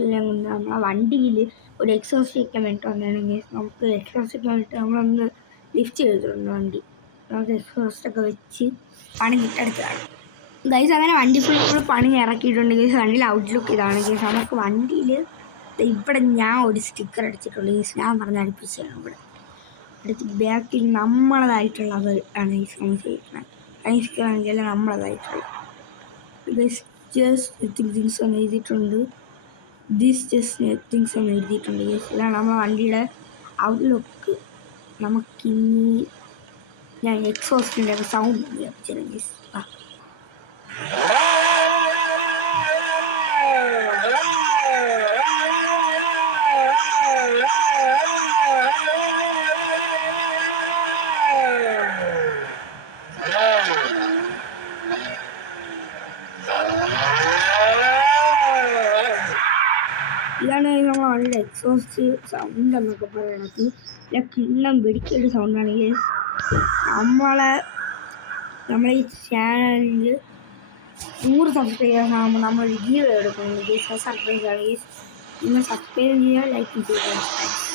എല്ലാം കൊണ്ട് നമ്മളെ വണ്ടിയിൽ ഒരു എക്സോസ്റ്റ് വയ്ക്കാൻ വേണ്ടിയിട്ട് വന്നതാണെങ്കിൽ നമുക്ക് എക്സോസ്റ്റ് വയ്ക്കാൻ വേണ്ടിയിട്ട് നമ്മളൊന്ന് ലിഫ്റ്റ് ചെയ്തിട്ടുണ്ട് വണ്ടി. നമുക്ക് എക്സോസ്റ്റൊക്കെ വെച്ച് പണി കിട്ടെടുത്തതാണ് ഗൈസ്. അങ്ങനെ വണ്ടി ഫുൾ പണി ഇറക്കിയിട്ടുണ്ട് ഗൈസ്. വണ്ടിയിൽ ഔട്ട്ലുക്ക് ഇതാണ് ഗൈസ്. നമുക്ക് വണ്ടിയിൽ ഇവിടെ ഞാൻ ഒരു സ്റ്റിക്കർ അടിച്ചിട്ടുണ്ട് ഗൈസ്. ഞാൻ പറഞ്ഞ് അടുപ്പിച്ചാണ് ഇവിടെ അടുത്ത് ബാക്കിൽ നമ്മളതായിട്ടുള്ളത് ആണ് ഗൈസ് നമ്മൾ ചെയ്യിക്കുന്നത്. സ്റ്റിക്കറാണെങ്കിൽ നമ്മളതായിട്ടുള്ളത് ഗൈസ്. ജസ്റ്റ് തിങ്സ് എന്ന് എഴുതിയിട്ടുണ്ട്. തിങ്സ് എന്ന് എഴുതിയിട്ടുണ്ട് ഗൈസ്. ഇതാണ് നമ്മളെ വണ്ടിയുടെ ഔട്ട്ലുക്ക്. നമുക്കിനി ഞാൻ എക്സോസ്റ്റിൻ്റെ സൗണ്ട് ചെയ്യാം ഗൈസ്. ഇതാണ് നമ്മളെ വണ്ടിയുടെ എക്സോസ്റ്റ് സൗണ്ട് എന്നൊക്കെ പറയണത്. കിണ്ണം വെടിക്കൊരു സൗണ്ടാണ് ഗൈസ്. നമ്മളെ ഈ ചാനലിൽ 100 സബ്സ്ക്രൈബേഴ്സ് ആകുമ്പോൾ നമ്മളൊരു വീഡിയോ എടുക്കുന്നുണ്ട് ഗൈസ്. സർപ്രൈസ് ആണ് ഗൈസ്. നിങ്ങൾ സബ്സ്ക്രൈബ് ചെയ്യുക, ലൈക്ക് ചെയ്യുക.